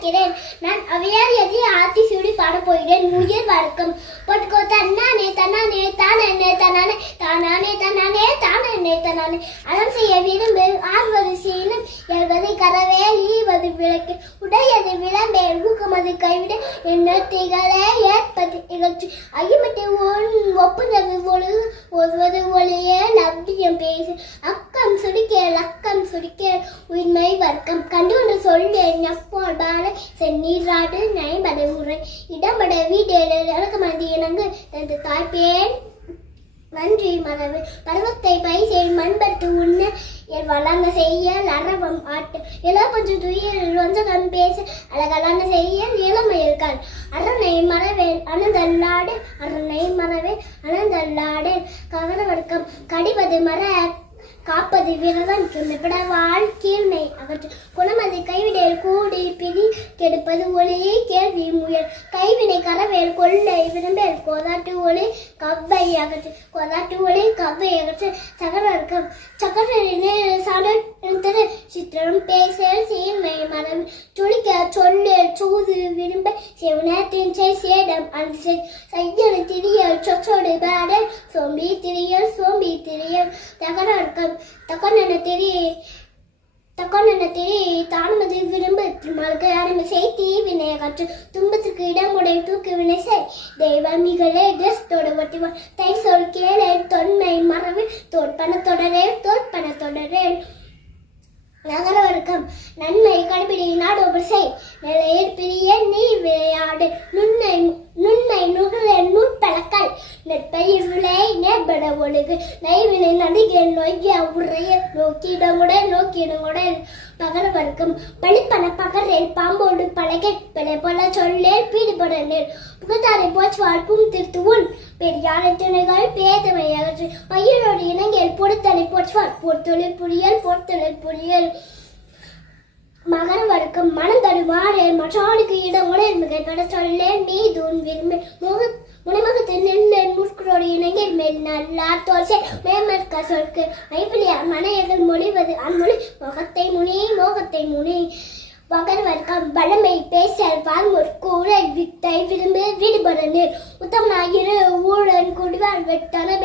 அழைக்கிறேன். நான் அவையார் எதி ஆத்தி சூடி பாடப் போகிறேன். உயிர் வழக்கம் பொட்டுக்கோ தன்னானே தன்னானே தானே தன்னானே தானானே தன்னானே தானே தன்னானே அறம் செய்ய விரும்பு ஆர்வது சீனம் எழுவது கரவேல் ஈவது விளக்கு உடையது விளம்பேல் ஊக்கமது கைவிட எண்ணத்திகளே ஏற்பது இகழ்ச்சி ஐயமட்டு ஒப்புதவு ஒழுகு ஒருவது ஒளியே லவ்யம் பேசு அக்கம் சுடிக்கேள் உண்மை வர்க்கம் கண்டு ஒன்று சொல்வேன் ஞப்போல் பால செந்நீராடு நைபட உரை இடம்பட வீடேறு இறக்கமதி இணங்கு தந்து தாய்ப்பேன் நன்றி மரபு பருவத்தை பைசேன் மண்படுத்து உண்ண என் வளங்க செய்ய அரவம் ஆட்டு இளப்பஞ்சு துயில் வஞ்சகம் பேச அழகலான செய்ய இளமயில்கால் அரணை மரவேல் அனந்தல்லாடு அரணை மரவேல் அனந்தல்லாடு ககர வர்க்கம் கடிவது மர காப்பது விரதம் சொன்னபிட வாழ்க்கீழ்மை அகற்று குணமது கைவிடல் கூடி பிரி கெடுப்பது ஒளியை கேள்வி முயல் கைவினை கரவேல் கொள்ளை விரும்பேல் கோதாட்டு ஒளி கவ்வை அகற்று கோதாட்டு ஒளி கவ்வை அகற்று சகரர்க்கம் சக்கரின் சடத்திரு சித்திரம் பேசல் சீன்மை மரம் துளிக்க சொல்லல் சூது விரும்ப செவனத்தின் சேடம் அந்த செய்யல் திரியல் சொச்சோடு பாடல் சோம்பி திரியல் தகரர்க்கம் தக்கொன்ன தெரி தானுமது விரும்பு திருமலுக்கு அருமை செய் தீவினை கற்று துன்பத்திற்கு இடமுடை தூக்கு வினை செய் தெய்வமிகளே தேசத்தோட ஒட்டிவா தை சொல் கேளே தொன்மை மரபு தோற்பன தொடரே நகர வர்க்கம் நன்மை கடைபிடி நாடு செய் நிலையில் பிரிய நீ விளையாடு நுண்மை நுகர நூற்பழக்கல் நெற்பயிர் விளை நேர்பட ஒழுகு நைவினை நடிகை நொய்ய உரைய நோக்கிடுங்குடன் பகர வர்க்கம் பழிப்பன பகரேல் பாம்போடு பழகை பிழை போல சொல்லேல் பீடுபட நேர் புகத்தாரை போச்சுவாள் பூம் திருத்து உன் பெரியாரை துணைகள் பேதமை அகற்று பையனோடு இணங்கியல் பொடுத்தலை போச்சுவாள் போர்த்தொழில் புரியல் மகர வர்க்கம் மனந்தடு வாழல் மற்றாளுக்கு இடமுடன் மிகைப்பட சொல்லேன் மீதுன் விரும்பி முனைமுகத்தில் நெல்லன் முற்குறோடு இணங்கில் மேல் நல்லார் தோல்சை மேமற்க சொற்கு ஐப்பிலியார் மனையர்கள் மொழிவது அம்மொழி மோகத்தை முனி மகர வர்க்கம் வளமை பேசல் வாழ்முற் கூறல் வித்தை விரும்பு விடுபட நீர் உத்தமனாயிரு ஊழன் குடிவார் வெட்டன